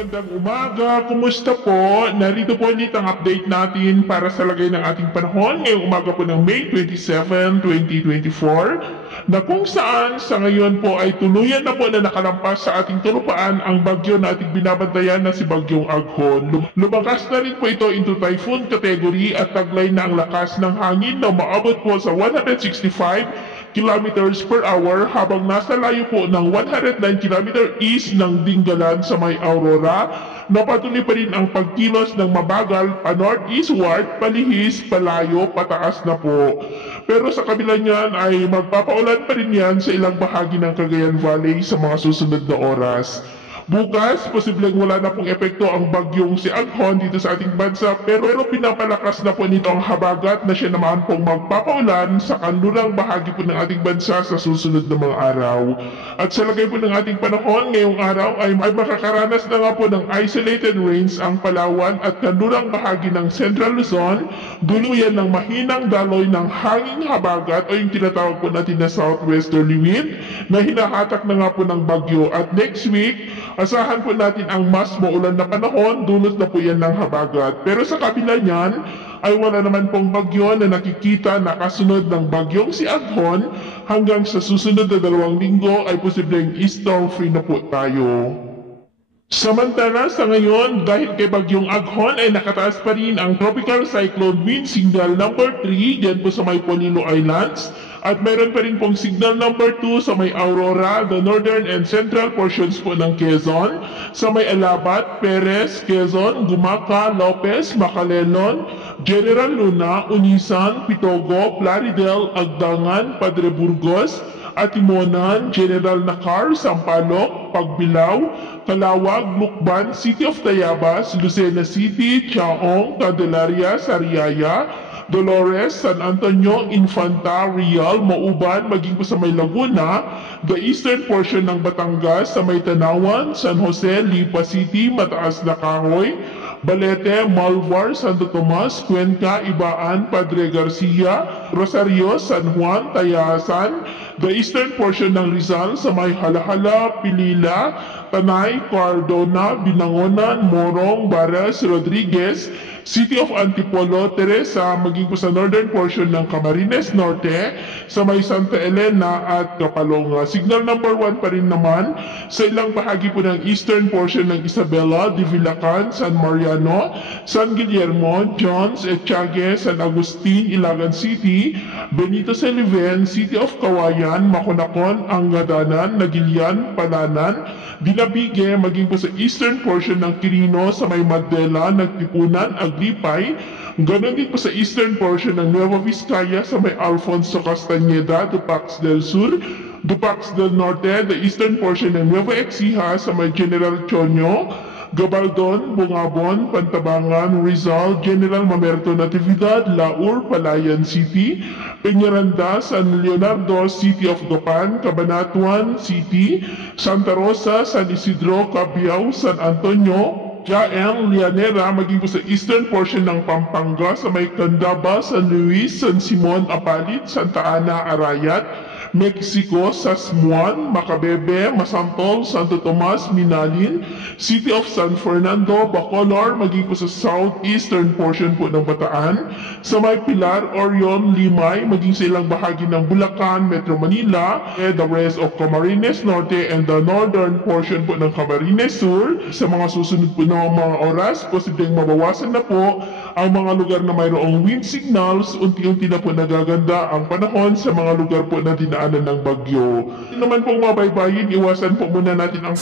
Magandang umaga, kumusta po? Narito po ulit ang update natin para sa lagay ng ating panahon ngayong umaga po ng May 27, 2024 na kung saan sa ngayon po ay tuluyan na po na nakalampas sa ating tulupaan ang bagyo na ating binabantayan na si Bagyong Aghon. Lumakas na rin po ito into typhoon category at taglay na ang lakas ng hangin na maabot po sa 165 kilometers per hour habang nasa layo po ng 109 km east ng Dingalan sa may Aurora. Napatuloy pa rin ang pagkilos ng mabagal pa northeastward, palihis, palayo, pataas na po. Pero sa kabila niyan ay magpapaulan pa rin yan sa ilang bahagi ng Cagayan Valley sa mga susunod na oras. Bukas, posibleng wala na pong epekto ang bagyong si Aghon dito sa ating bansa pero pinapalakas na po nito ang habagat na siya naman pong magpapaulan sa kanlurang bahagi po ng ating bansa sa susunod na mga araw. At sa lagay po ng ating panahon ngayong araw ay makakaranas na nga po ng isolated rains ang Palawan at kanlurang bahagi ng Central Luzon, duluyan ng mahinang daloy ng hanging habagat o yung tinatawag po natin na southwesterly wind na hinahatak na nga po ng bagyo. At next week, asahan po natin ang mas maulan na panahon, dulot na po yan ng habagat. Pero sa kabila niyan, ay wala naman pong bagyo na nakikita na kasunod ng bagyong si Aghon. Hanggang sa susunod na 2 linggo ay posibleng storm free na po tayo. Samantala sa ngayon, dahil kay Bagyong Aghon ay nakataas pa rin ang Tropical Cyclone Wind Signal number 3 dyan po sa may Polillo Islands. At mayroon pa rin pong signal number 2 sa may Aurora, the northern and central portions po ng Quezon, sa may Alabat, Perez, Quezon, Gumaca, Lopez, Macalenon, General Luna, Unisan, Pitogo, Plaridel, Agdangan, Padre Burgos, Atimonan, General Nakar, Sampaloc, Pagbilao, Calawag, Lukban, City of Tayabas, Lucena City, Chaong, Candelaria, Sariaya, Dolores, San Antonio, Infanta, Real, Mauban, maging po sa may Laguna, the eastern portion ng Batangas, sa may Tanawan, San Jose, Lipa City, Mataas na Kahoy, Balete, Malvar, Santo Tomas, Cuenca, Ibaan, Padre Garcia, Rosario, San Juan, Tayasan, the eastern portion ng Rizal, sa may Halahala, Pilila, Tanay, Cardona, Binangonan, Morong, Baras, Rodriguez, City of Antipolo, Teresa, maging po sa northern portion ng Camarines Norte, sa may Santa Elena at Kapalonga. Signal number 1 pa rin naman sa ilang bahagi po ng eastern portion ng Isabela, Divilacan, San Mariano, San Guillermo, Jones, Etiague, San Agustin, Ilagan City, Benito Seliven, City of Kawayan, Maconacon, Angadanan, Nagilian, Palanan, Dinabige, maging po sa eastern portion ng Quirino, sa may Mandela, Nagtipunan, Aglipay, ganon din po sa eastern portion ng Nueva Vizcaya, sa may Alfonso Castañeda, Dupax del Sur, Dupax del Norte, the eastern portion ng Nueva Ecija, sa may General Chonyo, Gabaldon, Bungabon, Pantabangan, Rizal, General Mamerto Natividad, Laur, Palayan City, Peñaranda, San Leonardo, City of Gapan, Cabanatuan City, Santa Rosa, San Isidro, Cabiao, San Antonio, Jaeng, Lianera, maging po sa eastern portion ng Pampanga, sa may Candaba, San Luis, San Simon, Apalit, Santa Ana, Arayat, Mexico, Sasmuan, Macabebe, Masantol, Santo Tomas, Minalin, City of San Fernando, Bacolor, maging po sa southeastern portion po ng Bataan, sa may Pilar, Orion, Limay, maging sa ilang bahagi ng Bulacan, Metro Manila, and the rest of Camarines Norte and the northern portion po ng Camarines Sur. Sa mga susunod po ng mga oras, posibleng mabawasan na po ang mga lugar na mayroong wind signals. Unti-unti na po nagaganda ang panahon sa mga lugar po na dinaanan ng bagyo. Hindi naman pong mabaybayin, iwasan po muna natin ang